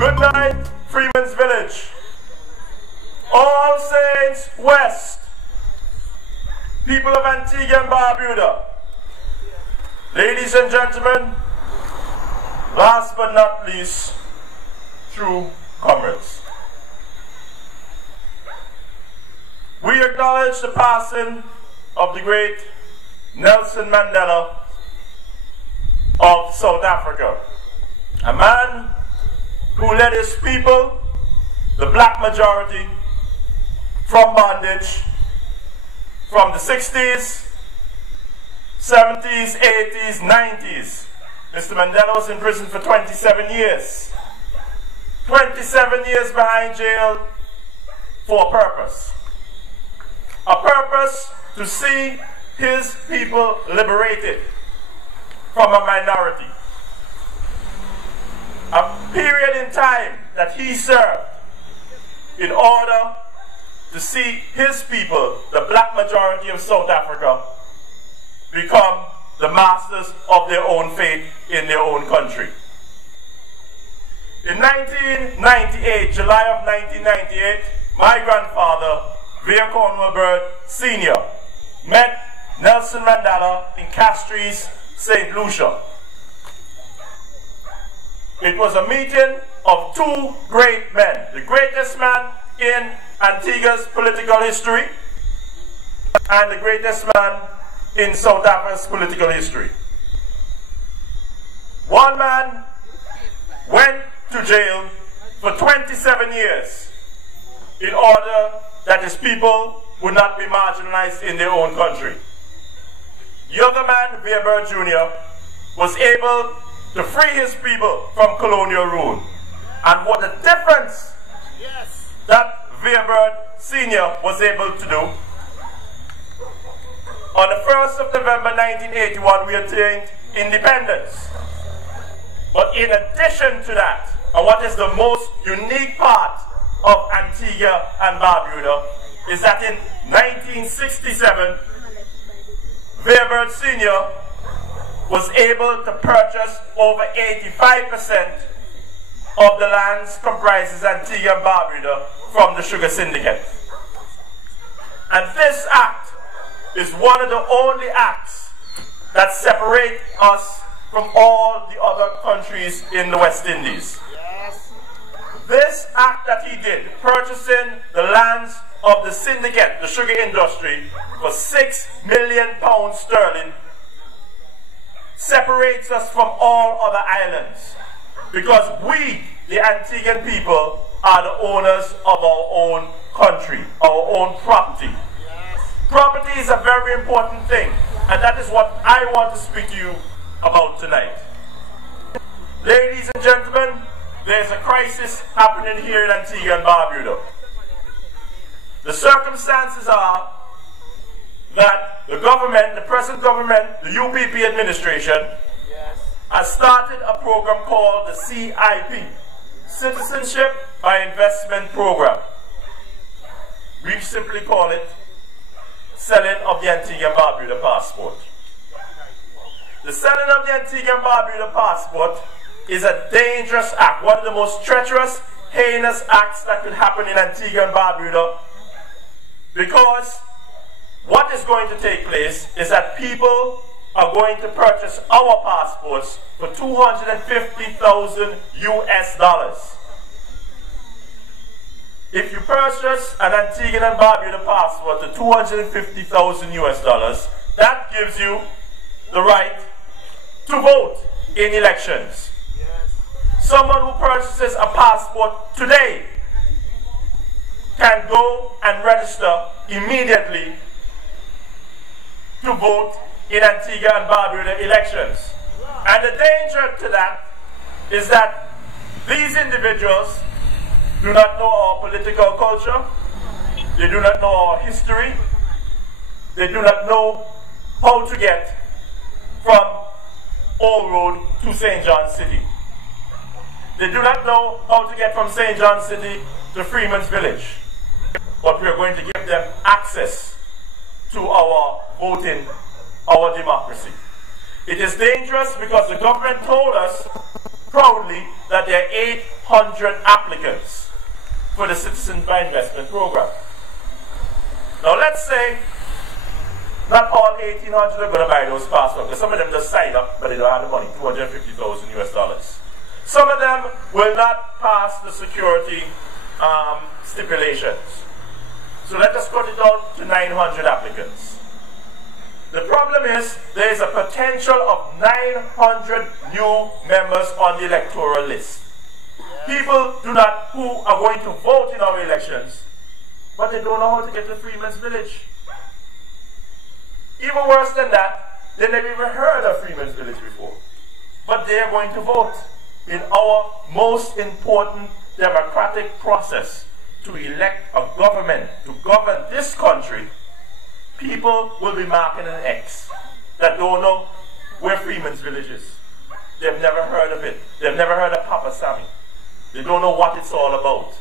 Good night, Freemans Village. All Saints West. People of Antigua and Barbuda. Ladies and gentlemen, last but not least, true comrades. We acknowledge the passing of the great Nelson Mandela of South Africa, a man who led his people, the black majority, from bondage from the 60s, 70s, 80s, 90s. Mr. Mandela was in prison for 27 years. 27 years behind jail for a purpose. A purpose to see his people liberated from a minority. A period in time that he served in order to see his people, the black majority of South Africa, become the masters of their own fate in their own country. In 1998, July of 1998, my grandfather, Vere Sr., met Nelson Mandela in Castries, St. Lucia. It was a meeting of two great men, the greatest man in Antigua's political history and the greatest man in South Africa's political history. One man went to jail for 27 years in order that his people would not be marginalized in their own country. The other man, Vere Jr., was able to free his people from colonial rule. And what the difference that Vere Sr. was able to do, on the 1st of November 1981, we attained independence. But in addition to that, and what is the most unique part of Antigua and Barbuda, is that in 1967, Vere Sr. was able to purchase over 85% of the lands comprises Antigua and Barbuda from the Sugar Syndicate. And this act is one of the only acts that separate us from all the other countries in the West Indies. This act that he did, purchasing the lands of the syndicate, the sugar industry, for £6 million sterling, separates us from all other islands. Because we, the Antiguan people, are the owners of our own country, our own property. Property is a very important thing, and that is what I want to speak to you about tonight. Ladies and gentlemen, there's a crisis happening here in Antigua and Barbuda. The circumstances are that the government, the present government, the UPP administration, has started a program called the CIP, Citizenship by Investment Program. We simply call it selling of the Antigua and Barbuda passport. The selling of the Antigua and Barbuda passport is a dangerous act, one of the most treacherous, heinous acts that could happen in Antigua and Barbuda, because what is going to take place is that people are going to purchase our passports for $250,000 US. If you purchase an Antigua and Barbuda passport for $250,000 US, that gives you the right to vote in elections. Someone who purchases a passport today can go and register immediately to vote in Antigua and Barbuda elections. And the danger to that is that these individuals do not know our political culture, they do not know our history, they do not know how to get from Old Road to St. John City. They do not know how to get from St. John City to Freemans Village. But we are going to give them access to our voting, our democracy. It is dangerous because the government told us proudly that there are 800 applicants for the Citizens by Investment Program. Now let's say not all 1,800 are going to buy those passports, because some of them just sign up, but they don't have the money, $250,000 US. Some of them will not pass the security stipulations. So let us cut it down to 900 applicants. The problem is there is a potential of 900 new members on the electoral list. People who are going to vote in our elections, but they don't know how to get to Freeman's Village. Even worse than that, they never even heard of Freeman's Village before. But they are going to vote in our most important democratic process to elect a government to govern this country. People will be marking an X that don't know where Freeman's Village is. They've never heard of it. They've never heard of Papa Sammy. They don't know what it's all about.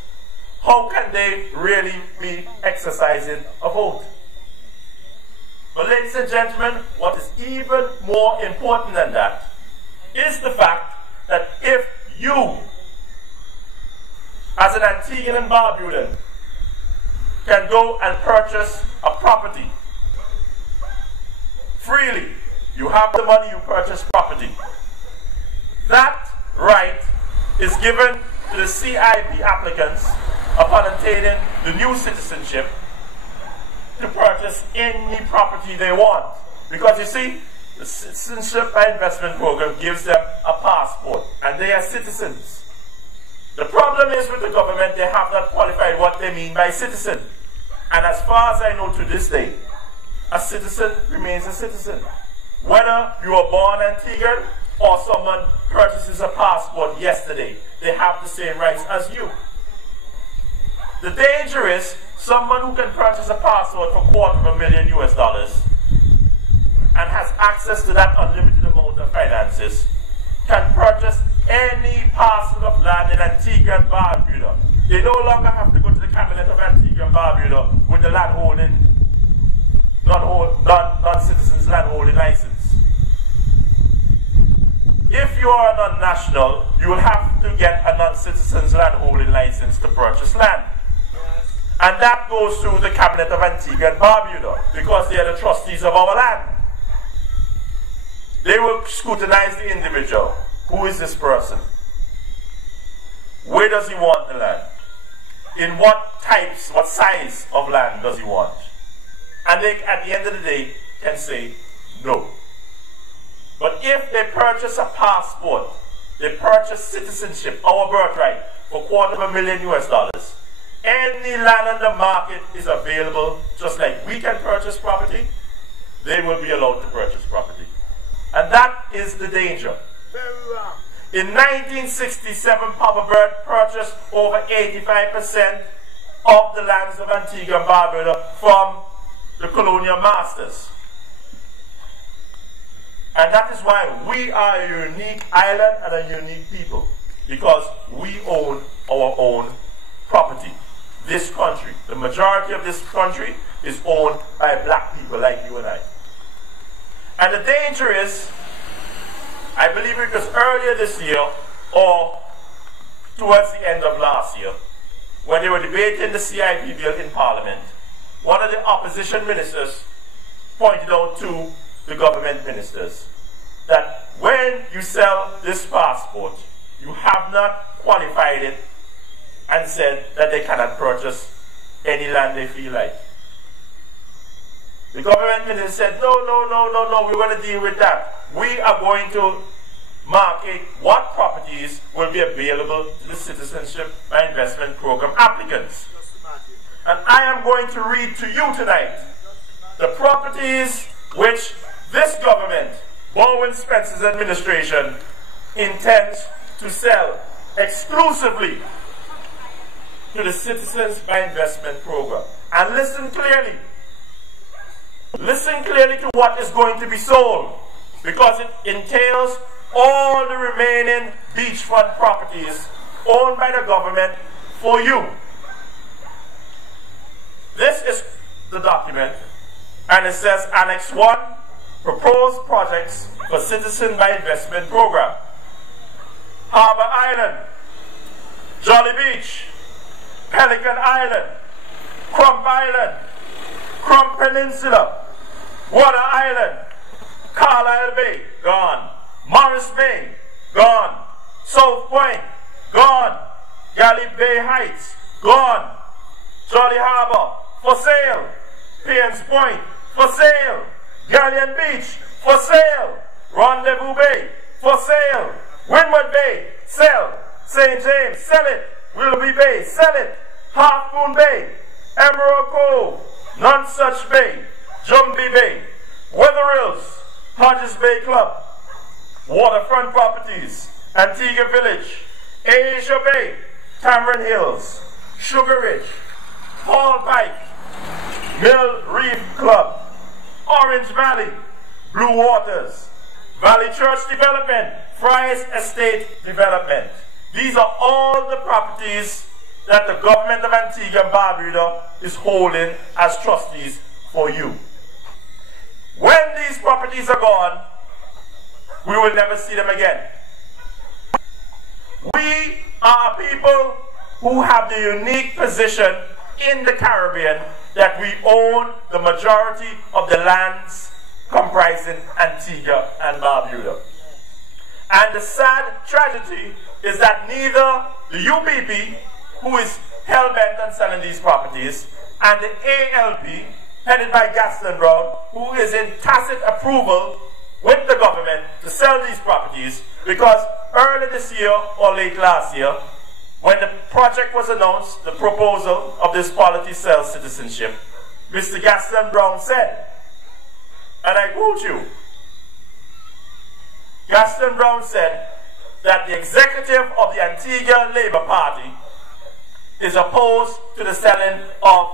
How can they really be exercising a vote? But ladies and gentlemen, what is even more important than that is the fact that if you, as an Antiguan and Barbudan, can go and purchase a property freely, you have the money, you purchase property. That right is given to the CIP applicants upon obtaining the new citizenship to purchase any property they want. Because you see, the Citizenship by Investment Program gives them a passport, and they are citizens. The problem is with the government, they have not qualified what they mean by citizen. And as far as I know to this day, a citizen remains a citizen. Whether you were born Antiguan or someone purchases a passport yesterday, they have the same rights as you. The danger is someone who can purchase a passport for $250,000 US and has access to that unlimited amount of finances can purchase any parcel of land in Antigua and Barbuda. They no longer have to go to the cabinet of Antigua and Barbuda with the landholding, non-citizens landholding license. If you are a non-national, you will have to get a non-citizen's landholding license to purchase land. And that goes through the cabinet of Antigua and Barbuda, because they are the trustees of our land. They will scrutinize the individual. Who is this person? Where does he want the land? In what types, what size of land does he want? And they, at the end of the day, can say no. But if they purchase a passport, they purchase citizenship, our birthright, for $250,000 US, any land on the market is available, just like we can purchase property, they will be allowed to purchase property. And that is the danger. Very wrong. In 1967, Papa Bird purchased over 85% of the lands of Antigua and Barbuda from the colonial masters. And that is why we are a unique island and a unique people, because we own our own property. This country, the majority of this country is owned by black people like you and I. And the danger is, I believe it was earlier this year or towards the end of last year, when they were debating the CIP bill in Parliament, one of the opposition ministers pointed out to the government ministers that when you sell this passport, you have not qualified it and said that they cannot purchase any land they feel like. The government minister said, no, we're going to deal with that. We are going to market what properties will be available to the Citizenship by Investment Program applicants. And I am going to read to you tonight the properties which this government, Bowen Spencer's administration, intends to sell exclusively to the Citizens by Investment Program. And listen clearly. Listen clearly to what is going to be sold, because it entails all the remaining beachfront properties owned by the government for you. This is the document, and it says Annex 1, Proposed Projects for Citizen by Investment Program. Harbour Island, Jolly Beach, Pelican Island, Crump Island, Crump Peninsula, Water Island, Carlisle Bay, gone. Morris Bay, gone. South Point, gone. Galley Bay Heights, gone. Jolly Harbour, for sale. Paynes Point, for sale. Galleon Beach, for sale. Rendezvous Bay, for sale. Windward Bay, sell. St. James, sell it. Willoughby Bay, sell it. Half Moon Bay, Emerald Cove, Nonsuch Bay, Jumbie Bay, Wetherills, Hodges Bay Club, Waterfront Properties, Antigua Village, Asia Bay, Tamarind Hills, Sugar Ridge, Hall Pike, Mill Reef Club, Orange Valley, Blue Waters, Valley Church Development, Fry's Estate Development. These are all the properties that the government of Antigua and Barbuda is holding as trustees for you. When these properties are gone, we will never see them again. We are a people who have the unique position in the Caribbean that we own the majority of the lands comprising Antigua and Barbuda. And the sad tragedy is that neither the UPP, who is hell-bent on selling these properties, and the ALP, headed by Gaston Brown, who is in tacit approval with the government to sell these properties, because early this year or late last year, when the project was announced, the proposal of this quality sale citizenship, Mr. Gaston Brown said, and I quote you, Gaston Brown said that the executive of the Antigua Labour Party is opposed to the selling of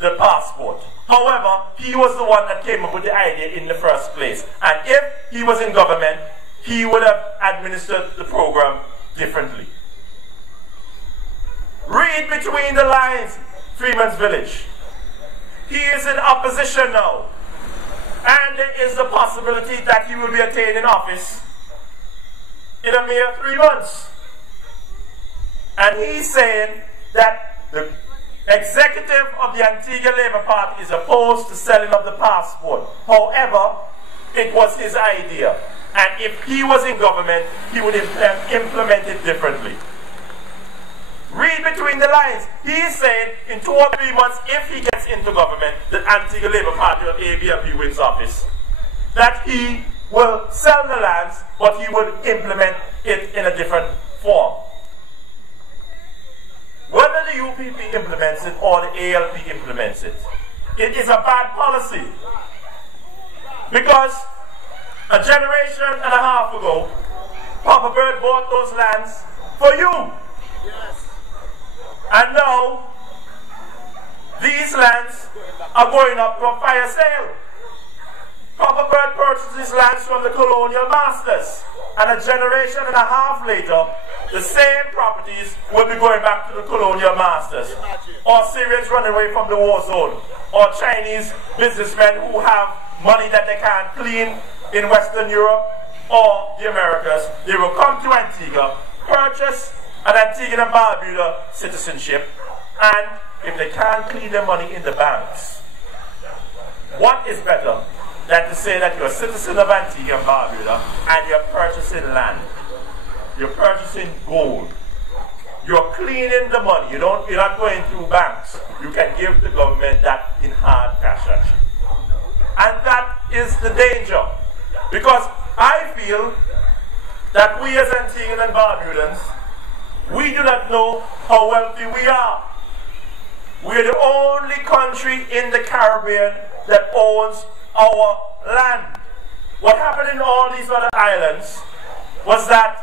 the passport. However, he was the one that came up with the idea in the first place. And if he was in government, he would have administered the program differently. Read between the lines, Freeman's Village. He is in opposition now. And there is the possibility that he will be attained in office in a mere 3 months. And he's saying that the executive of the Antigua Labour Party is opposed to selling of the passport. However, it was his idea. And if he was in government, he would implement it differently. Read between the lines. He is saying in 2 or 3 months, if he gets into government, the Antigua Labour Party or ABLP wins office, that he will sell the lands, but he will implement it in a different form. Whether the UPP implements it or the ALP implements it, it is a bad policy. Because a generation and a half ago, Papa Bird bought those lands for you. Yes. And now, these lands are going up for fire sale. Papa Bird purchased these lands from the colonial masters. And a generation and a half later, the same properties will be going back to the colonial masters. Or Syrians running away from the war zone. Or Chinese businessmen who have money that they can't clean in Western Europe or the Americas. They will come to Antigua, purchase an Antigua and Barbuda citizenship, and if they can't clean their money in the banks, what is better than to say that you're a citizen of Antigua and Barbuda and you're purchasing land, you're purchasing gold, you're cleaning the money, you're not going through banks, you can give the government that in hard cash action. And that is the danger, because I feel that we as Antiguan and Barbudans, we do not know how wealthy we are. We're the only country in the Caribbean that owns our land. What happened in all these other islands was that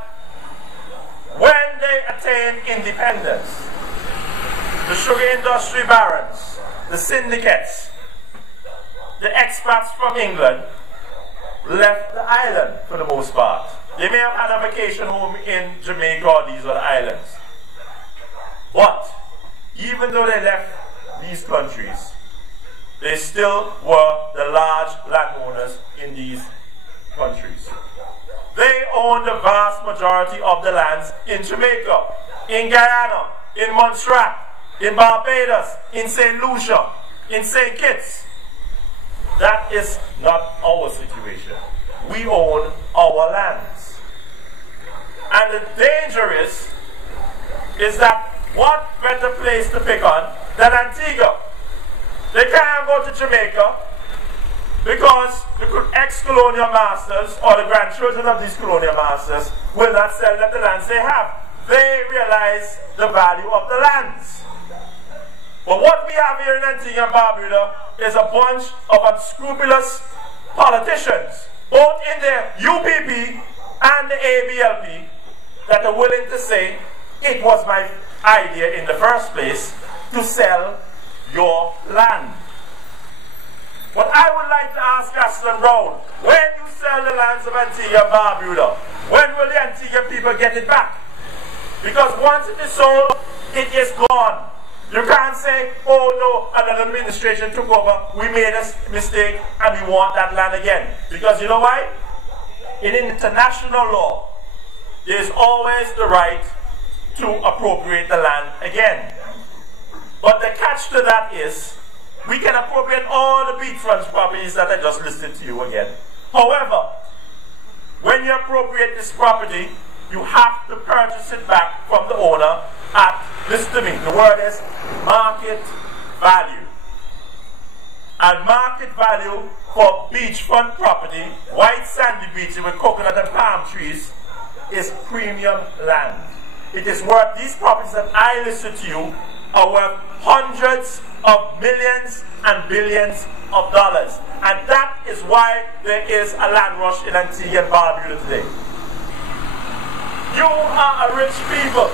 when they attained independence, the sugar industry barons, the syndicates, the expats from England left the island for the most part. They may have had a vacation home in Jamaica or these other islands. But even though they left these countries, they still were the large landowners in these countries. They owned the vast majority of the lands in Jamaica, in Guyana, in Montserrat, in Barbados, in St. Lucia, in St. Kitts. That is not our situation. We own our lands. And the danger is that what better place to pick on than Antigua? They can't go to Jamaica because the ex-colonial masters or the grandchildren of these colonial masters will not sell them the lands they have. They realize the value of the lands. But what we have here in Antigua and Barbuda is a bunch of unscrupulous politicians, both in the UPP and the ABLP, that are willing to say, it was my idea in the first place to sell your land. But I would like to ask Gaston Brown, when you sell the lands of Antigua and Barbuda, when will the Antigua people get it back? Because once it is sold, it is gone. You can't say, oh no, another administration took over, we made a mistake and we want that land again. Because you know why? In international law, there is always the right to appropriate the land again. But the catch to that is, we can appropriate all the beachfront properties that I just listed to you again. However, when you appropriate this property, you have to purchase it back from the owner at, listen to me, the word is market value. And market value for beachfront property, white sandy beaches with coconut and palm trees, is premium land. It is worth, these properties that I listed to you are worth hundreds of millions and billions of dollars. And that is why there is a land rush in Antigua and Barbuda today. You are a rich people.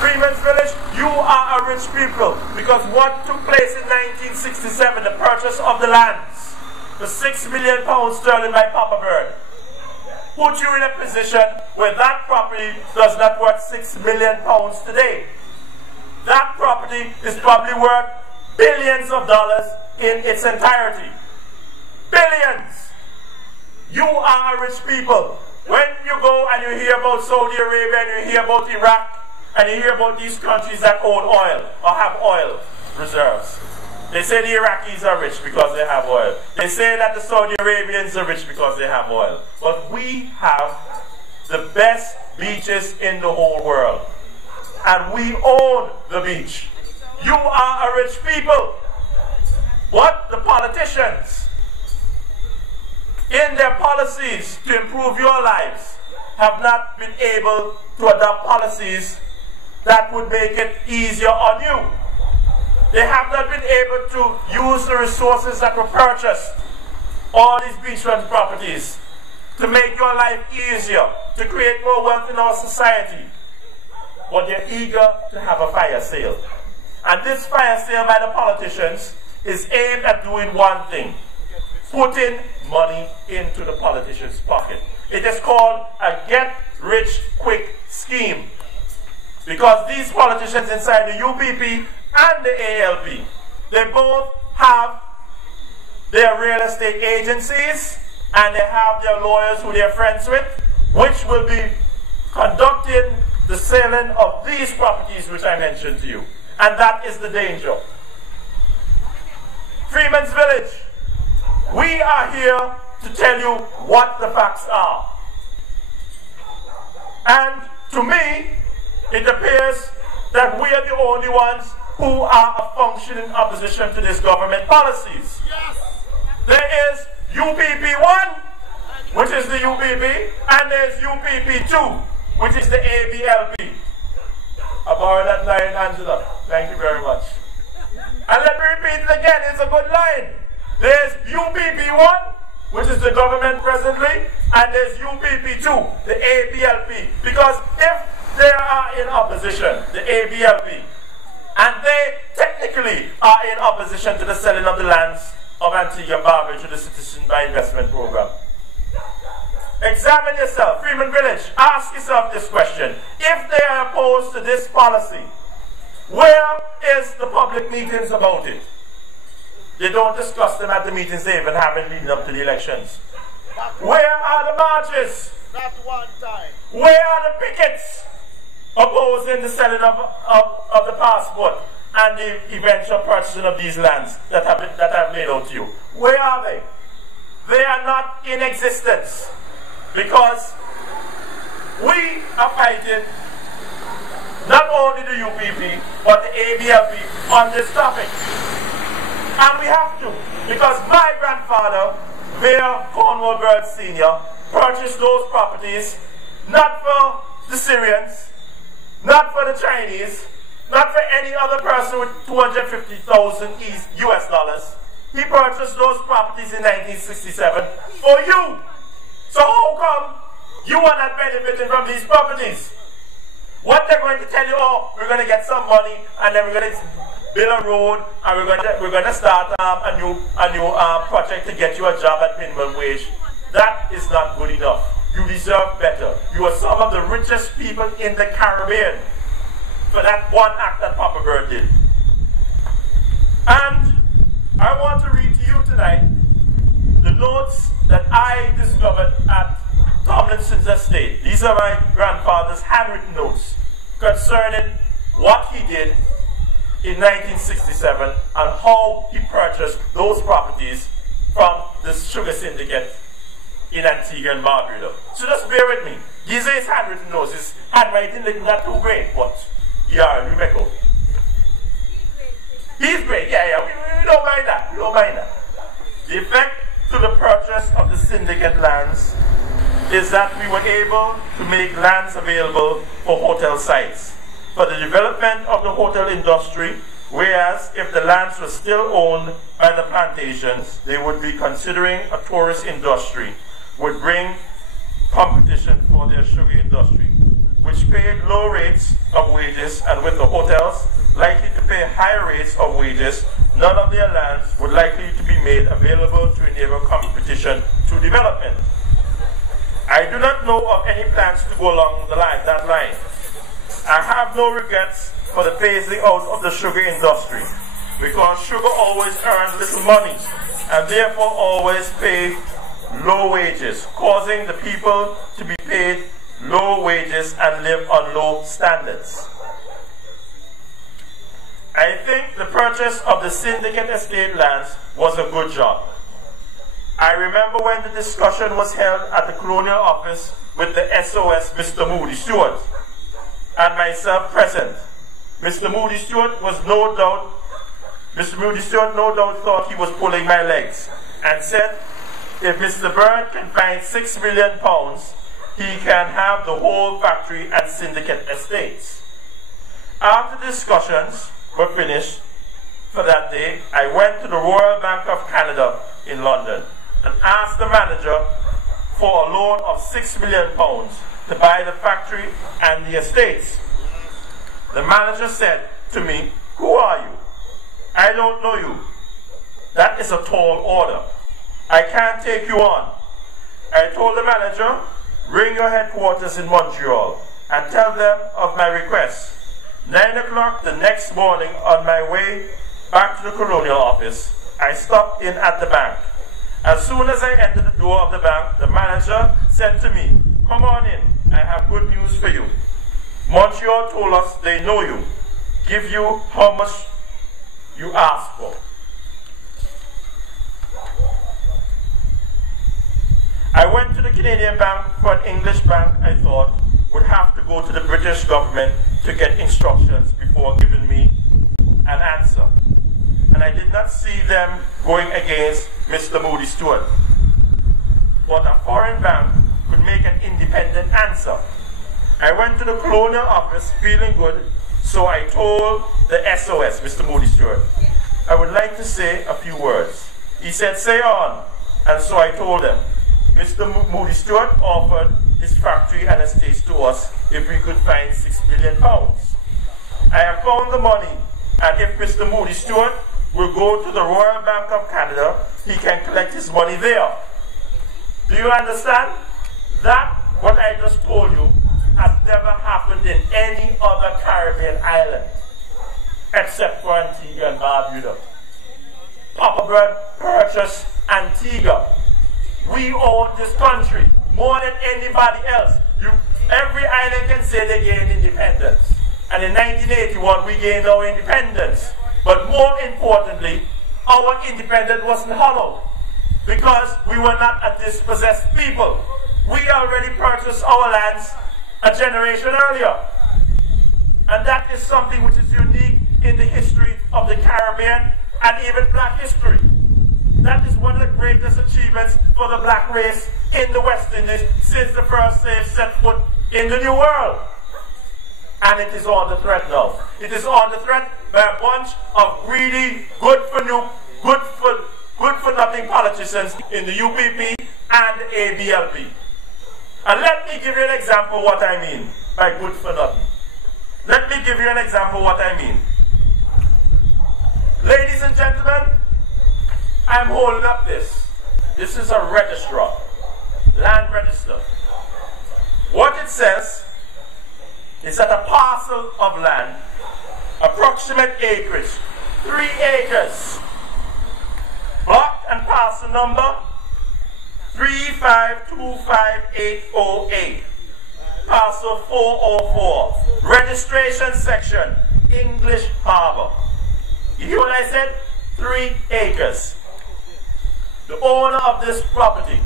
Freemans Village, you are a rich people. Because what took place in 1967, the purchase of the lands, for £6 million sterling by Papa Bird, put you in a position where that property does not worth £6 million today. That property is probably worth billions of dollars in its entirety. Billions! You are a rich people. When you go and you hear about Saudi Arabia and you hear about Iraq and you hear about these countries that own oil or have oil reserves, they say the Iraqis are rich because they have oil. They say that the Saudi Arabians are rich because they have oil. But we have the best beaches in the whole world. And we own the beach. You are a rich people. But the politicians, in their policies to improve your lives, have not been able to adopt policies that would make it easier on you. They have not been able to use the resources that were purchased, all these beachfront properties, to make your life easier, to create more wealth in our society. But they're eager to have a fire sale. And this fire sale by the politicians is aimed at doing one thing: putting money into the politician's pocket. It is called a get-rich-quick scheme. Because these politicians inside the UPP and the ALP, they both have their real estate agencies and they have their lawyers who they're friends with, which will be conducting the selling of these properties which I mentioned to you. And that is the danger. Freeman's Village, we are here to tell you what the facts are. And to me, it appears that we are the only ones who are a functioning opposition to this government policies. Yes. There is UPP 1, which is the UPP, and there's UPP 2, which is the ABLP. I borrowed that line, Angela. Thank you very much. And let me repeat it again, it's a good line. There's UPP 1, which is the government presently, and there's UPP 2, the ABLP. Because if they are in opposition, the ABLP, and they technically are in opposition to the selling of the lands of Antigua and Barbuda to the Citizen by Investment Program. Examine yourself, Freeman Village, ask yourself this question. If they are opposed to this policy, where is the public meetings about it? They don't discuss them at the meetings they even have leading up to the elections. Where are the marches? Not one time. Where are the pickets opposing the selling of the passport and the eventual purchasing of these lands that I've laid out to you? Where are they? They are not in existence because we are fighting not only the UPP but the ABLP on this topic. And we have to, because my grandfather, Vere Cornwall Sr., purchased those properties not for the Syrians, not for the Chinese, not for any other person with 250,000 US dollars. He purchased those properties in 1967 for you. So how come you are not benefiting from these properties? What they're going to tell you, oh, we're going to get some money and then we're going to build a road and we're going to start a new project to get you a job at minimum wage. That is not good enough. You deserve better. You are some of the richest people in the Caribbean for that one act that Papa Bird did. And I want to read to you tonight the notes that I discovered at Tomlinson's estate. These are my grandfather's handwritten notes concerning what he did in 1967 and how he purchased those properties from the sugar syndicate in Antigua and Barbuda. So just bear with me. These are his handwritten notes. His handwriting is not too great, but yeah, you make out. He's great, yeah, we don't mind that. We don't mind that. The effect to the purchase of the syndicate lands is that we were able to make lands available for hotel sites, for the development of the hotel industry, whereas if the lands were still owned by the plantations, they would be considering a tourist industry, would bring competition for their sugar industry, which paid low rates of wages, and with the hotels likely to pay higher rates of wages, none of their lands would likely to be made available to enable competition to development. I do not know of any plans to go along that line. I have no regrets for the phasing out of the sugar industry, because sugar always earns little money and therefore always pay low wages, causing the people to be paid low wages and live on low standards. I think the purchase of the syndicate estate lands was a good job. I remember when the discussion was held at the Colonial Office with the SOS, Mr. Moody Stewart, and myself present. Mr. Moody Stewart no doubt thought he was pulling my legs and said, if Mr. Bird can find £6 million, he can have the whole factory and syndicate estates. After discussions were finished for that day, I went to the Royal Bank of Canada in London and asked the manager for a loan of £6 million to buy the factory and the estates. The manager said to me, "Who are you? I don't know you. That is a tall order. I can't take you on." I told the manager, "Ring your headquarters in Montreal and tell them of my request." 9 o'clock the next morning, on my way back to the Colonial Office, I stopped in at the bank. As soon as I entered the door of the bank, the manager said to me, "Come on in, I have good news for you. Montreal told us they know you. Give you how much you ask for." I went to the Canadian bank for an English bank I thought would have to go to the British government to get instructions before giving me an answer. And I did not see them going against Mr. Moody Stewart. But a foreign bank could make an independent answer. I went to the Colonial Office feeling good, so I told the SOS, Mr. Moody Stewart, "I would like to say a few words." He said, "Say on." And so I told him, Mr. Moody Stewart offered his factory and estates to us if we could find £6 million. I have found the money, and if Mr. Moody Stewart will go to the Royal Bank of Canada, he can collect his money there. Do you understand? That, what I just told you, has never happened in any other Caribbean island, except for Antigua and Barbuda. Papa Bird purchased Antigua. We own this country. more than anybody else. Every island can say they gained independence. And in 1981, we gained our independence. But more importantly, our independence wasn't hollow, because we were not a dispossessed people. We already purchased our lands a generation earlier. And that is something which is unique in the history of the Caribbean and even black history. That is one of the greatest achievements for the black race in the West Indies since the first slaves set foot in the New World. And it is on the threat now. It is on the threat by a bunch of greedy, good-for-nothing politicians in the UPP and the ABLP. And let me give you an example of what I mean by good-for-nothing. Let me give you an example of what I mean. Ladies and gentlemen, I'm holding up this. This is a registrar, land register. What it says is that a parcel of land, approximate acreage, 3 acres, block and parcel number 3525808, parcel 404, registration section, English Harbor. You hear what I said? 3 acres. The owner of this property.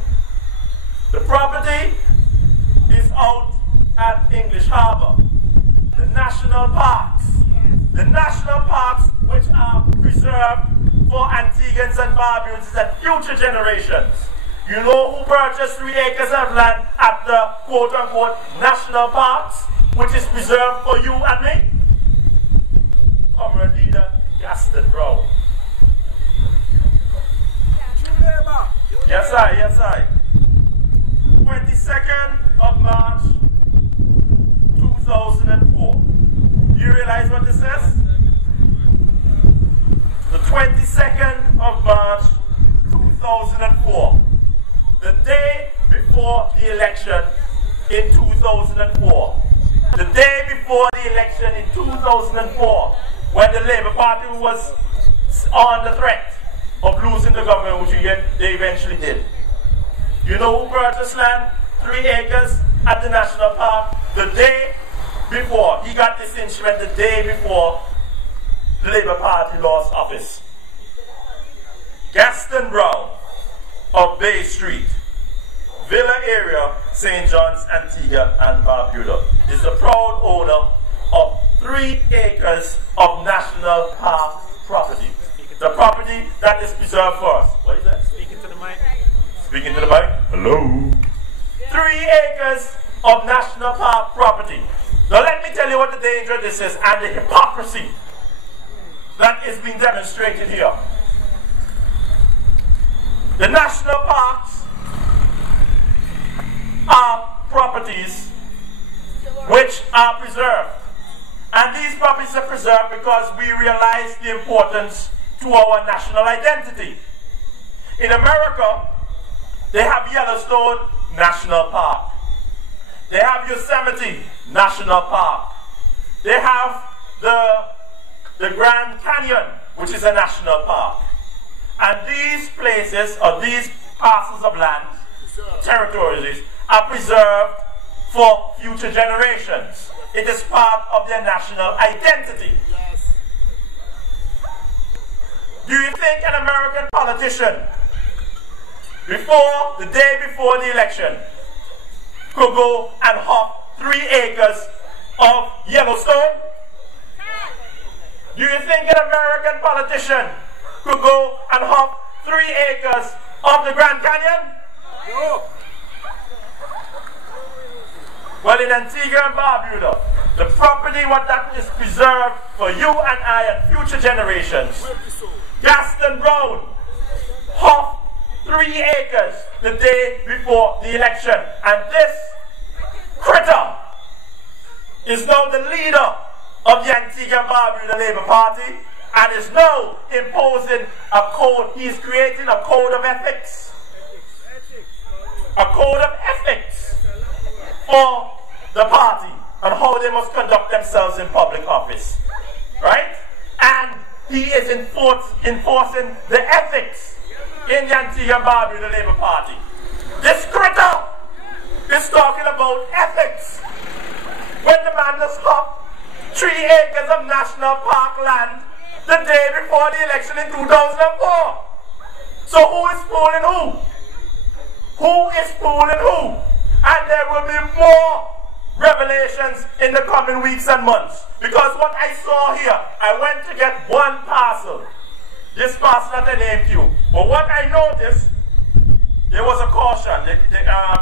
The property is out at English Harbor. The national parks. The national parks which are preserved for Antiguans and Barbudans and future generations. You know who purchased 3 acres of land at the quote-unquote national parks, which is preserved for you and me? Comrade Leader Gaston Brown. Yes, I. Yes, I. 22nd of March, 2004. You realize what this says? The 22nd of March, 2004. The day before the election in 2004. The day before the election in 2004, when the Labour Party was on the threat of losing the government, which they eventually did. You know who purchased land? 3 acres at the National Park the day before. He got this instrument the day before the Labour Party lost office. Gaston Brown of Bay Street, Villa area, St. John's, Antigua and Barbuda, is the proud owner of 3 acres of National Park property. The property that is preserved for us. What is that? Speaking to the mic. Speaking to the mic. Hello. 3 acres of National Park property. Now let me tell you what the danger of this is and the hypocrisy that is being demonstrated here. The national parks are properties which are preserved. And these properties are preserved because we realize the importance to our national identity. In America, they have Yellowstone National Park. They have Yosemite National Park. They have the Grand Canyon, which is a national park. And these places, or these parcels of land, territories, are preserved for future generations. It is part of their national identity. Do you think an American politician, the day before the election, could go and hop 3 acres of Yellowstone? Do you think an American politician could go and hop 3 acres of the Grand Canyon? No. Well, in Antigua and Barbuda, the property that is preserved for you and I and future generations, Gaston Brown hopped 3 acres the day before the election, and this critter is now the leader of the Antigua and Barbuda Labour Party and is now imposing a code. He is creating a code of ethics. A code of ethics for the party and how they must conduct themselves in public office. Right? And he is enforcing the ethics in the Antigua and Barbuda Labour Party. This critter is talking about ethics. When the man just hopped 3 acres of national park land the day before the election in 2004. So who is fooling who? Who is fooling who? And there will be more revelations in the coming weeks and months. Because what I saw here, I went to get one parcel. This parcel that I named you. But what I noticed, there was a caution. They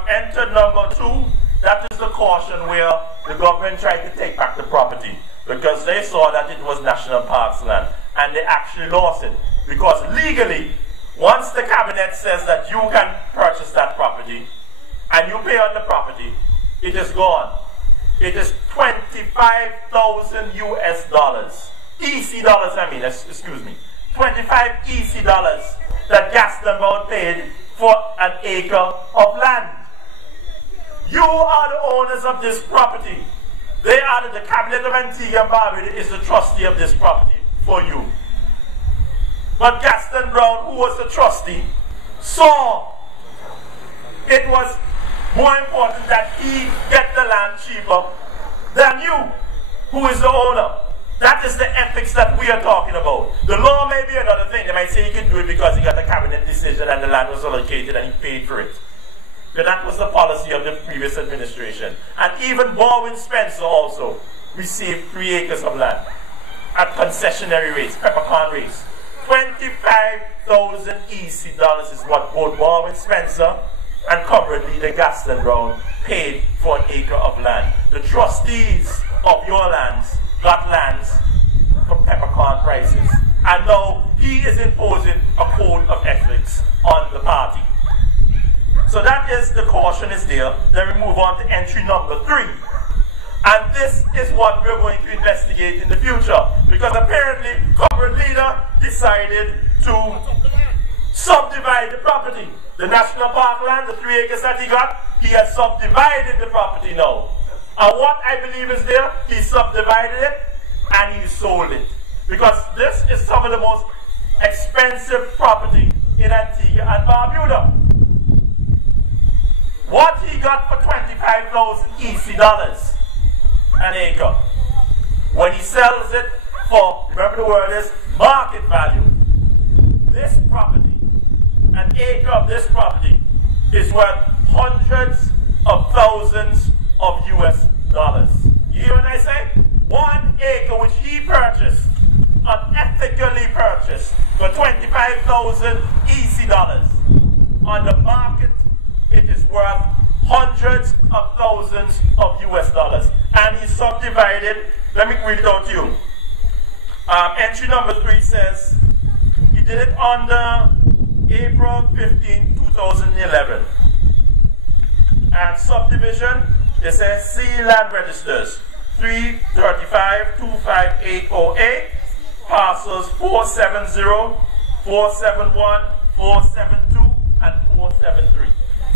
entered number 2. That is the caution where the government tried to take back the property. Because they saw that it was National Parks land. And they actually lost it. Because legally, once the cabinet says that you can purchase that property, and you pay on the property, it is gone. It is 25,000 US dollars. EC dollars, I mean, excuse me. 25 EC dollars that Gaston Brown paid for an acre of land. You are the owners of this property. They are the cabinet of Antigua and Barbuda is the trustee of this property for you. But Gaston Brown, who was the trustee, saw it was more important that he get the land cheaper than you, who is the owner. That is the ethics that we are talking about. The law may be another thing. They might say he can do it because he got a cabinet decision and the land was allocated and he paid for it. But that was the policy of the previous administration. And even Baldwin Spencer also received 3 acres of land at concessionary rates, peppercorn rates. 25,000 EC dollars is what both Baldwin Spencer and comrade leader Gaston Brown paid for an acre of land. The trustees of your lands got lands for peppercorn prices. And now he is imposing a code of ethics on the party. So that is the caution is there. Then we move on to entry number 3. And this is what we're going to investigate in the future. Because apparently comrade leader decided to subdivide the property. The national park land, the 3 acres that he got, he has subdivided the property now. And what I believe is there, he subdivided it and he sold it. Because this is some of the most expensive property in Antigua and Barbuda. What he got for 25,000 EC dollars an acre. When he sells it for, remember the word is, market value. This property, an acre of this property, is worth hundreds of thousands of US dollars. You hear what I say? 1 acre which he purchased, unethically purchased, for 25,000 EC dollars. On the market, it is worth hundreds of thousands of US dollars. And he subdivided, let me read it out to you. Entry number 3 says, he did it on the April 15, 2011. And subdivision, it says C land registers 335-25808, parcels 470, 471, 472, and 473.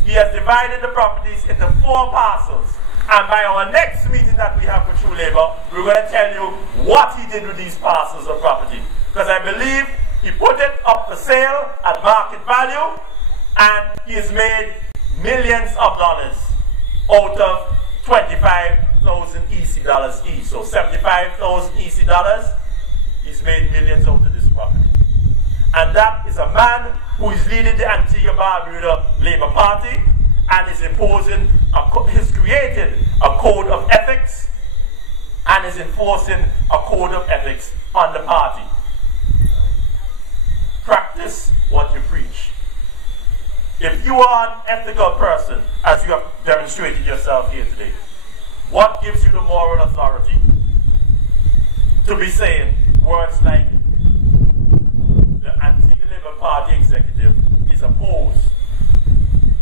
He has divided the properties into 4 parcels. And by our next meeting that we have for True Labor, we're going to tell you what he did with these parcels of property. Because I believe he put it up for sale at market value, and he has made millions of dollars out of 25,000 EC dollars each. So 75,000 EC dollars, he's made millions out of this property. And that is a man who is leading the Antigua Barbuda Labour Party and is imposing, has created a code of ethics and is enforcing a code of ethics on the party. Practice what you preach. If you are an ethical person, as you have demonstrated yourself here today, what gives you the moral authority to be saying words like the Antigua Labour Party executive is opposed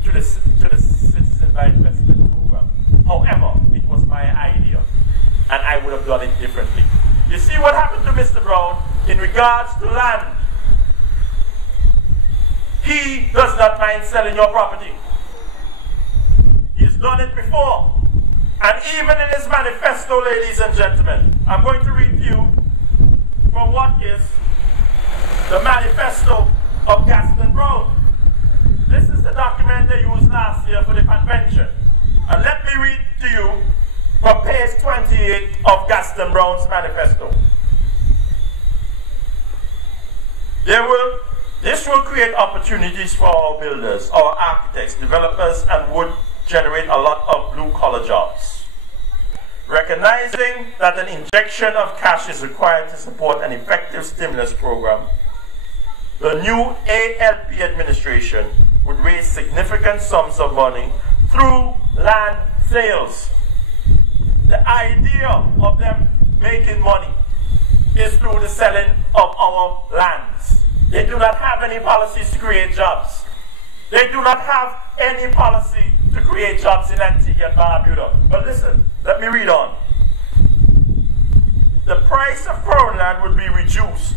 to the Citizen by Investment Program? However, it was my idea, and I would have done it differently. You see what happened to Mr. Brown in regards to land? He does not mind selling your property. He's done it before. And even in his manifesto, ladies and gentlemen, I'm going to read to you from what is the manifesto of Gaston Brown. This is the document they used last year for the convention. And let me read to you from page 28 of Gaston Brown's manifesto. This will create opportunities for our builders, our architects, developers, and would generate a lot of blue-collar jobs. Recognizing that an injection of cash is required to support an effective stimulus program, the new ALP administration would raise significant sums of money through land sales. The idea of them making money is through the selling of our lands. They do not have any policies to create jobs. They do not have any policy to create jobs in Antigua and Barbuda. But listen, let me read on. The price of foreign land would be reduced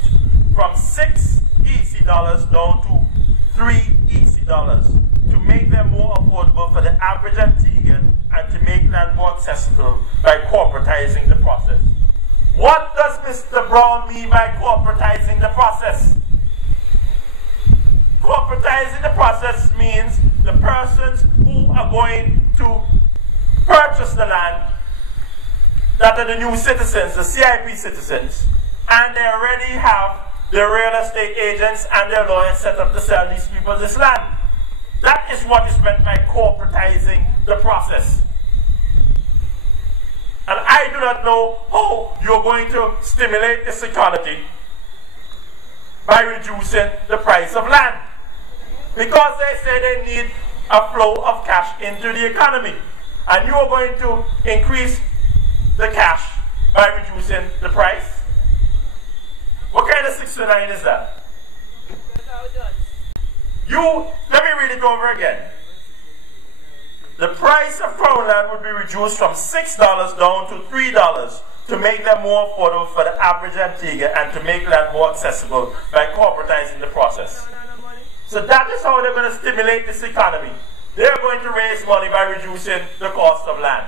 from 6 EC dollars down to 3 EC dollars to make them more affordable for the average Antiguan and to make land more accessible by corporatizing the process. What does Mr. Brown mean by corporatizing the process? Corporatizing the process means the persons who are going to purchase the land, that are the new citizens, the CIP citizens, and they already have their real estate agents and their lawyers set up to sell these people this land. That is what is meant by corporatizing the process. And I do not know how you're going to stimulate this economy by reducing the price of land. Because they say they need a flow of cash into the economy. And you are going to increase the cash by reducing the price. What kind of 629 is that? Let me read it over again. The price of crown land would be reduced from $6 down to $3 to make them more affordable for the average Antiguan and to make land more accessible by corporatizing the process. So that is how they're going to stimulate this economy. They're going to raise money by reducing the cost of land.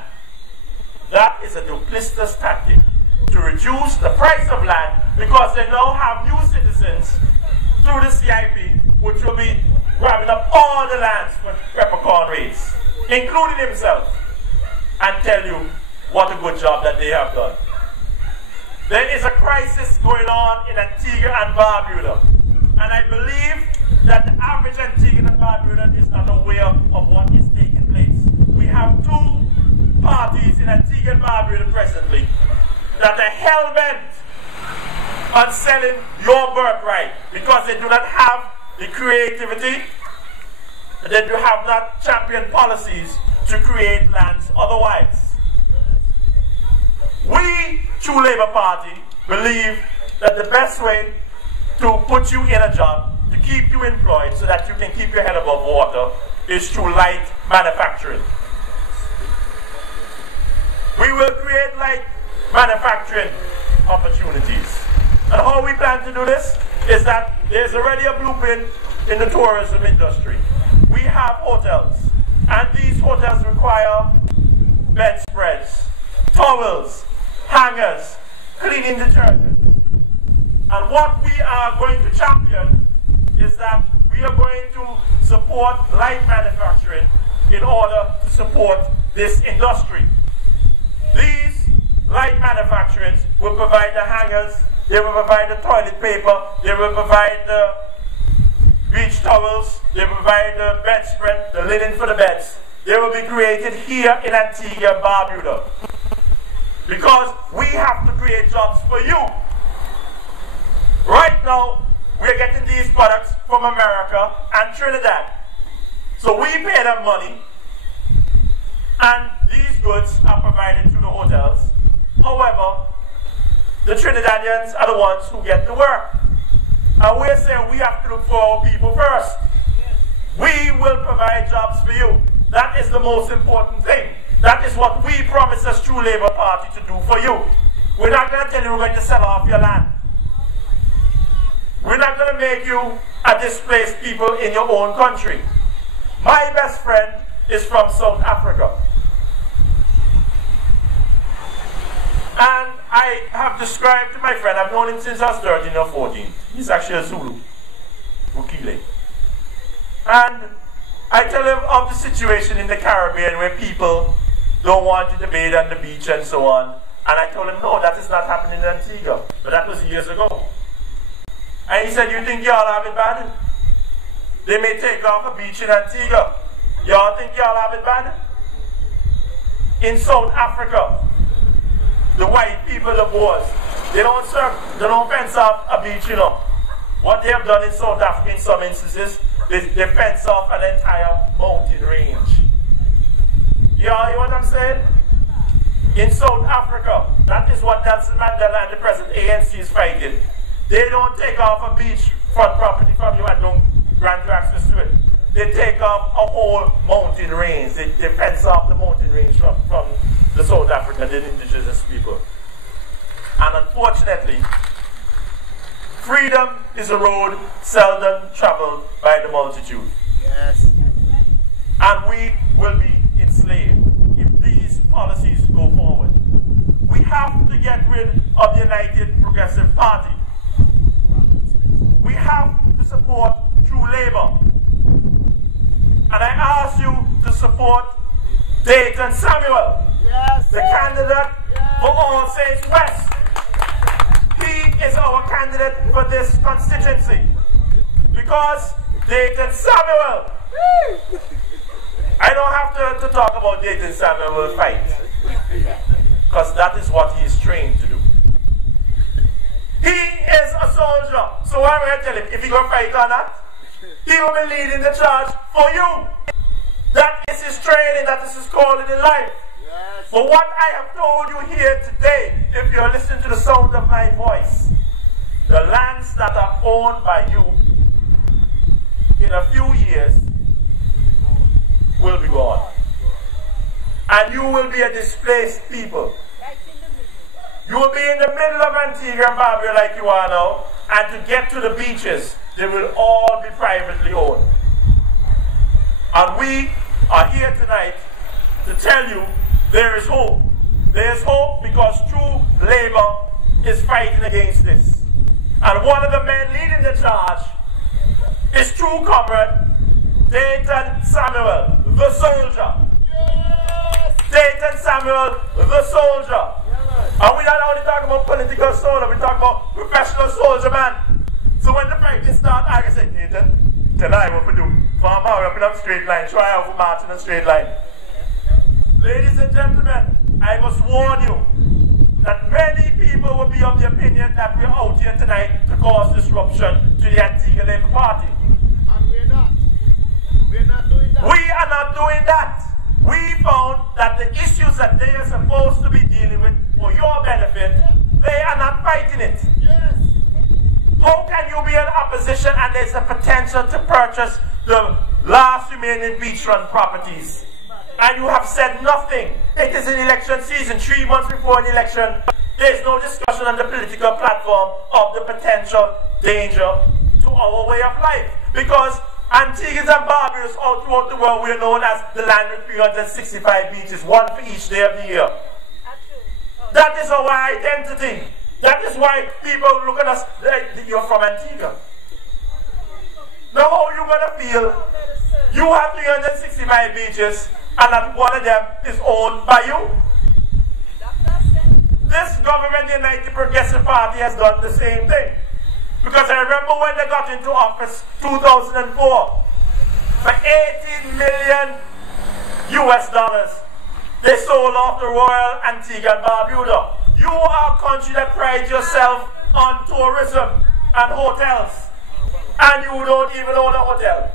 That is a duplicitous tactic to reduce the price of land because they now have new citizens through the CIP which will be grabbing up all the lands with peppercorn rates, including himself, and tell you what a good job that they have done. There is a crisis going on in Antigua and Barbuda, and I believe that the average Antiguan and Barbudan is not aware of what is taking place. We have two parties in Antigua and Barbuda presently that are hell-bent on selling your birthright because they do not have the creativity, they do have not championed policies to create lands otherwise. We, True Labour Party, believe that the best way to put you in a job, to keep you employed so that you can keep your head above water, is through light manufacturing. We will create light manufacturing opportunities. And how we plan to do this is that there's already a blueprint in the tourism industry. We have hotels, and these hotels require bedspreads, towels, hangers, cleaning detergent. And what we are going to champion is that we are going to support light manufacturing in order to support this industry. These light manufacturings will provide the hangers, they will provide the toilet paper, they will provide the beach towels, they will provide the bedspread, the linen for the beds. They will be created here in Antigua and Barbuda. Because we have to create jobs for you. Right now, we're getting these products from America and Trinidad. So we pay them money, and these goods are provided to the hotels. However, the Trinidadians are the ones who get the work. And we're saying we have to look for our people first. We will provide jobs for you. That is the most important thing. That is what we promise as True Labour Party to do for you. We're not going to tell you we're going to sell off your land. We're not going to make you a displaced people in your own country. My best friend is from South Africa. And I have described to my friend, I've known him since I was 13 or 14. He's actually a Zulu, Wukile. And I tell of the situation in the Caribbean where people don't want you to bathe on the beach and so on. And I told him, no, that is not happening in Antigua. But that was years ago. And he said, you think y'all have it bad? They may take off a beach in Antigua. Y'all think y'all have it bad? In South Africa, the white people, the Boers, they don't fence off a beach, you know. What they have done in South Africa in some instances, they fence off an entire mountain range. You all hear what I'm saying? In South Africa, that is what Nelson Mandela and the present ANC is fighting. They don't take off a beachfront property from you and don't grant you access to it. They take off a whole mountain range. They fence off the mountain range from the South African, the indigenous people. And unfortunately, freedom is a road seldom traveled by the multitude. Yes. And we will be enslaved if these policies go forward. We have to get rid of the United Progressive Party. We have to support true labor. And I ask you to support Dayton Samuel, Yes. the candidate for All Saints West. He is our candidate for this constituency. Because Dayton Samuel, I don't have to talk about Dayton Samuel will fight. Because that is what he is trained to do. He is a soldier. So why would I tell him if he going to fight or not? He will be leading the charge for you. That is his training, that is his calling in life. Yes. But what I have told you here today, if you're listening to the sound of my voice, the lands that are owned by you in a few years will be gone. And you will be a displaced people. You will be in the middle of Antigua and Barbuda like you are now, and to get to the beaches, they will all be privately owned. And we are here tonight to tell you there is hope. There is hope because true labor is fighting against this. And one of the men leading the charge is true comrade Dayton Samuel, the soldier. Yes. Dayton Samuel, the soldier. And we're not only talking about political soldier, we're talking about professional soldier, man. So when the fighting starts, I can say, Dayton, tell I what we do. Farm out up in a straight line, try out for march in a straight line. Ladies and gentlemen, I must warn you that many people will be of the opinion that we're out here tonight to cause disruption to the Antigua Labour Party. And we're not. We're not doing that. We are not doing that. We found that the issues that they are supposed to be dealing with for your benefit, they are not fighting it. Yes. How can you be in opposition and there's a potential to purchase the last remaining beachfront properties? And you have said nothing. It is an election season, 3 months before an election. There is no discussion on the political platform of the potential danger to our way of life. Because Antiguans and Barbudas all throughout the world, we are known as the land with 365 beaches, one for each day of the year. That is our identity. That is why people look at us like you're from Antigua. Now how are you going to feel? You have 365 beaches and not one of them is owned by you. This government, the United Progressive Party, has done the same thing. Because I remember when they got into office 2004, for $18 million US, they sold off the Royal Antigua and Barbuda. You are a country that prides yourself on tourism and hotels, and you don't even own a hotel.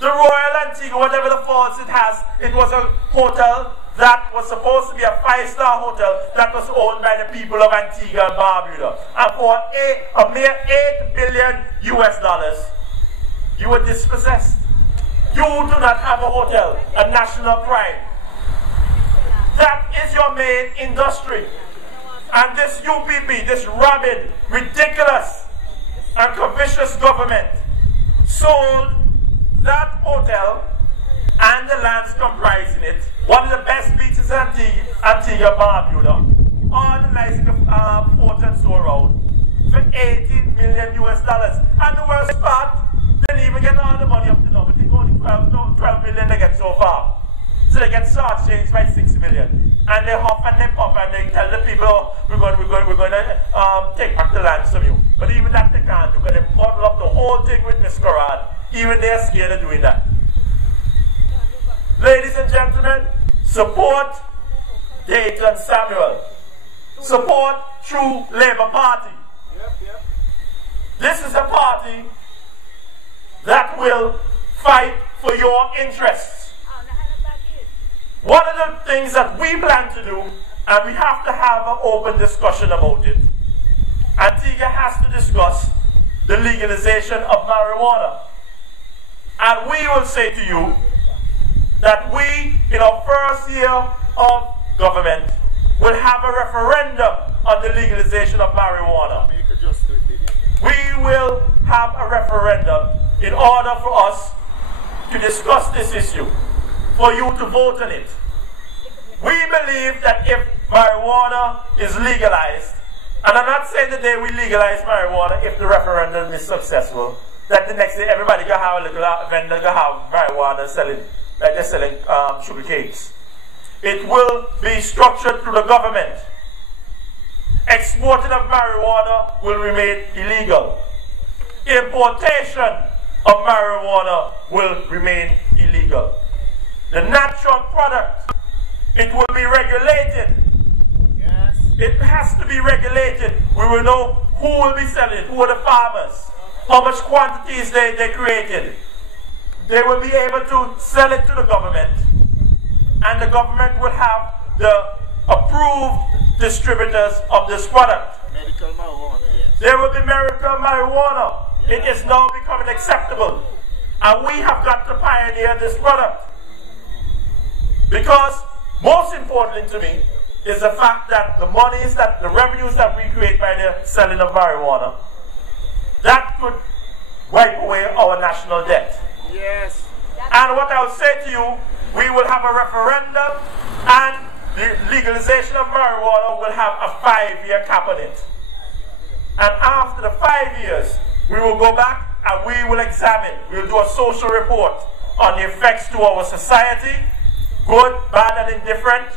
The Royal Antigua, whatever the faults it has, it was a hotel that was supposed to be a 5-star hotel that was owned by the people of Antigua and Barbuda. And for a mere $8 billion US, you were dispossessed. You do not have a hotel, a national pride. That is your main industry. And this UPP, this rabid, ridiculous, and covetous government sold that hotel and the lands comprising it, one of the best beaches in Antigua Barbuda, on the nice Port and Store Road, for $18 million US. And the worst part, they didn't even get all the money up to now, but they only 12 million they get so far. So they get shortchanged by 6 million. And they hop and they pop and they tell the people, oh, we're going to take back the lands from you. But even that they can't do, because they model up the whole thing with masquerade. Even they're scared of doing that. Ladies and gentlemen, support Dayton Samuel. Support True Labour Party. This is a party that will fight for your interests. One of the things that we plan to do, and we have to have an open discussion about it, Antigua has to discuss the legalization of marijuana. And we will say to you that we, in our first year of government, will have a referendum on the legalization of marijuana. We will have a referendum in order for us to discuss this issue, for you to vote on it. We believe that if marijuana is legalized, and I'm not saying the day we legalize marijuana, if the referendum is successful, that the next day everybody can have a little vendor can have marijuana selling, like they're selling sugar cakes. It will be structured through the government. Exporting of marijuana will remain illegal. Importation of marijuana will remain illegal. The natural product, it will be regulated. Yes. It has to be regulated. We will know who will be selling it, who are the farmers, how much quantities they created. They will be able to sell it to the government, and the government will have the approved distributors of this product. Medical marijuana, yes. There will be medical marijuana. It is now becoming acceptable. And we have got to pioneer this product. Because most importantly to me is the fact that the monies, that the revenues that we create by the selling of marijuana, that could wipe away our national debt. Yes. And what I will say to you, we will have a referendum, and the legalization of marijuana will have a 5-year cap on it. And after the 5 years, we will go back and we will examine, we will do a social report on the effects to our society, good, bad and indifferent,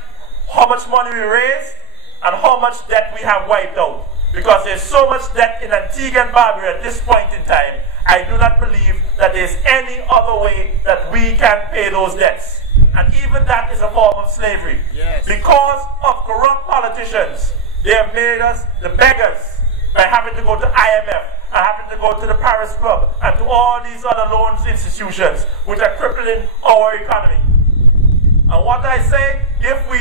how much money we raised, and how much debt we have wiped out. Because there's so much debt in Antigua and Barbuda at this point in time, I do not believe that there's any other way that we can pay those debts. And even that is a form of slavery. Yes. Because of corrupt politicians, they have made us the beggars by having to go to IMF, and having to go to the Paris Club, and to all these other loans institutions which are crippling our economy. And what I say, if we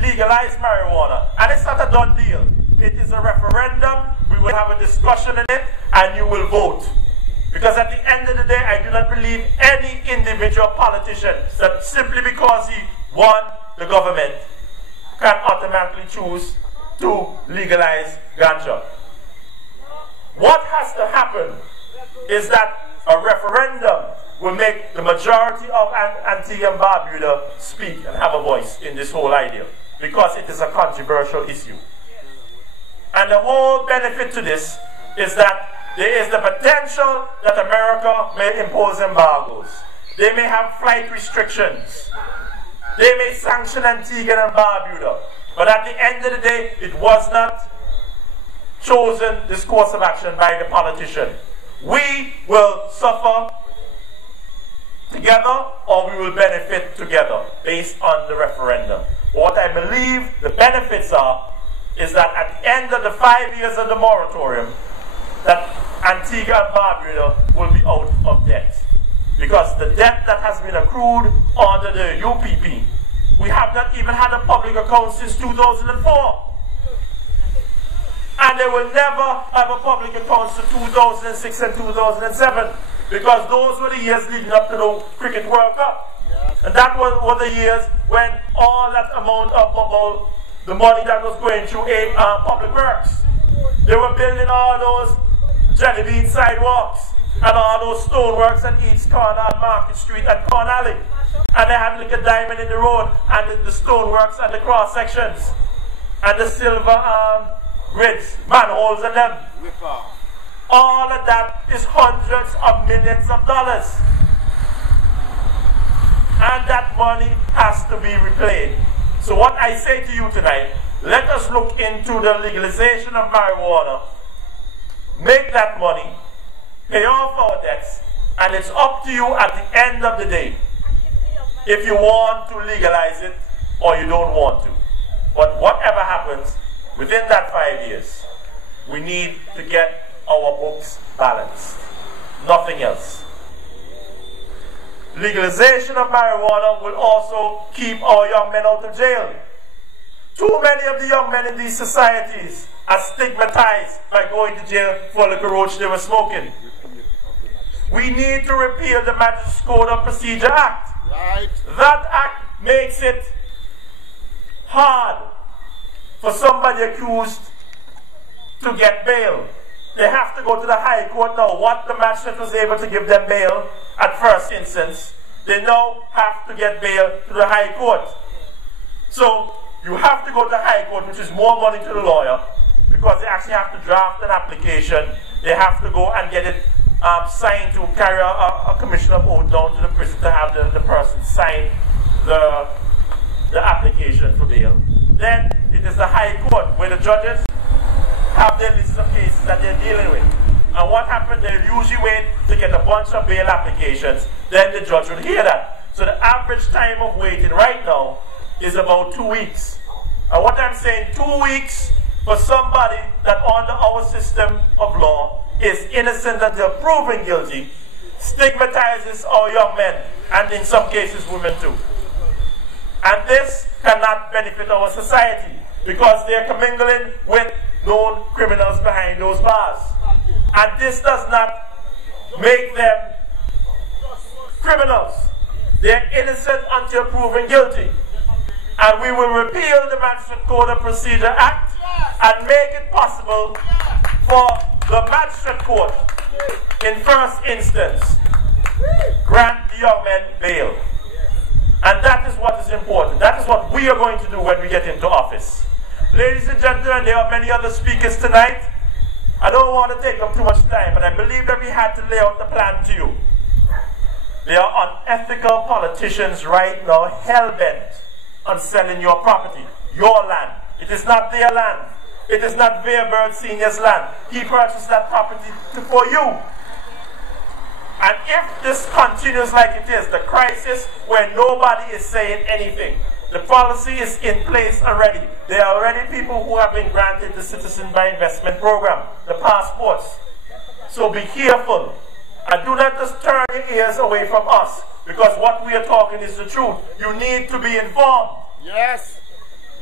legalize marijuana, and it's not a done deal, it is a referendum, we will have a discussion in it, and you will vote. Because at the end of the day, I do not believe any individual politician that simply because he won the government can automatically choose to legalize ganja. What has to happen is that a referendum will make the majority of Antigua and Barbuda speak and have a voice in this whole idea, because it is a controversial issue. And the whole benefit to this is that there is the potential that America may impose embargoes. They may have flight restrictions. They may sanction Antigua and Barbuda. But at the end of the day, it was not chosen, this course of action, by the politician. We will suffer together, or we will benefit together based on the referendum. What I believe the benefits are is that at the end of the 5 years of the moratorium, that Antigua and Barbuda will be out of debt. Because the debt that has been accrued under the UPP, we have not even had a public account since 2004. And they will never have a public account to 2006 and 2007, because those were the years leading up to the Cricket World Cup. Yes. And that were the years when all that amount of bubble, the money that was going through public works, they were building all those jelly bean sidewalks and all those stoneworks at each corner on Market Street and Corn Alley. And they had like a diamond in the road, and the stoneworks and the cross sections and the silver grids, manholes and them. All of that is hundreds of millions of dollars. and that money has to be repaid. So what I say to you tonight, let us look into the legalization of marijuana, make that money, pay off our debts, and it's up to you at the end of the day if you want to legalize it or you don't want to. But whatever happens, within that 5 years, we need to get our books balanced. Nothing else. Legalization of marijuana will also keep our young men out of jail. Too many of the young men in these societies are stigmatized by going to jail for the roach they were smoking. We need to repeal the Magistrates Code of Procedure Act. Right. That act makes it hard for somebody accused to get bail. They have to go to the High Court now. What the magistrate was able to give them bail at first instance, they now have to get bail to the High Court. So you have to go to the High Court, which is more money to the lawyer, because they actually have to draft an application. They have to go and get it signed to carry a commission of oath down to the prison to have the person sign the application for bail. Then it is the High Court where the judges have their list of cases that they're dealing with. And what happens, they usually wait to get a bunch of bail applications, then the judge will hear that. So the average time of waiting right now is about 2 weeks. And what I'm saying, 2 weeks for somebody that under our system of law is innocent until proven guilty, stigmatizes our young men, and in some cases women too. And this cannot benefit our society, because they're commingling with known criminals behind those bars. And this does not make them criminals. They're innocent until proven guilty. And we will repeal the Magistrate Code of Procedure Act and make it possible for the Magistrate Court, in first instance, grant the young men bail. And that is what is important. That is what we are going to do when we get into office. Ladies and gentlemen, there are many other speakers tonight. I don't want to take up too much time, but I believe that we had to lay out the plan to you. There are unethical politicians right now hell-bent on selling your property, your land. It is not their land. It is not Vere Senior's land. He purchased that property for you. And if this continues like it is, the crisis where nobody is saying anything, the policy is in place already. There are already people who have been granted the Citizen by Investment Program, the passports. So be careful. And do not just turn your ears away from us, because what we are talking is the truth. You need to be informed. Yes.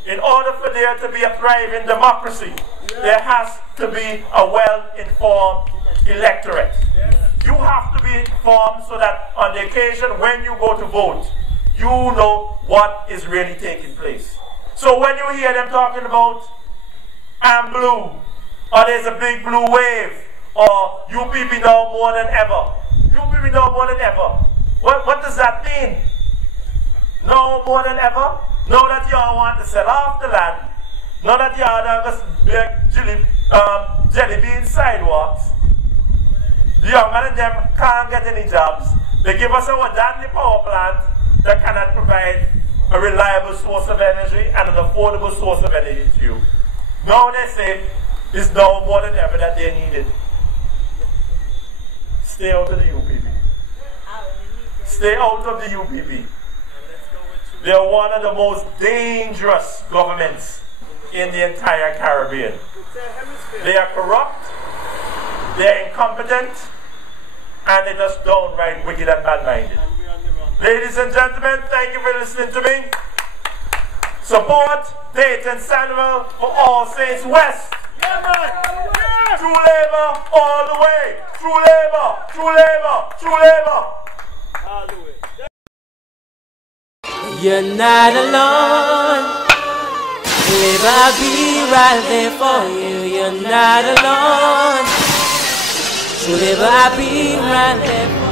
In order for there to be a thriving democracy, there has to be a well-informed electorate. You have to be informed so that on the occasion when you go to vote, you know what is really taking place. So when you hear them talking about I'm blue, or there's a big blue wave, or UPP now more than ever. UPP now more than ever. What does that mean? No more than ever? Now that y'all want to sell off the land, now that y'all are just big jelly bean sidewalks, the young men and them can't get any jobs. They give us our deadly power plant that cannot provide a reliable source of energy and an affordable source of energy to you. Now they say it's now more than ever that they need it. Stay out of the UPP. Stay out of the UPP. They are one of the most dangerous governments in the entire Caribbean. They are corrupt, they are incompetent, and they're just downright wicked and bad-minded. Ladies and gentlemen, thank you for listening to me. Support Dayton Samuel for All Saints West. True labor all the way. True labor, true labor, true labor. All the way. You're not alone. Live, I'll be right there for you. You're not alone. Live, I'll be right there for you.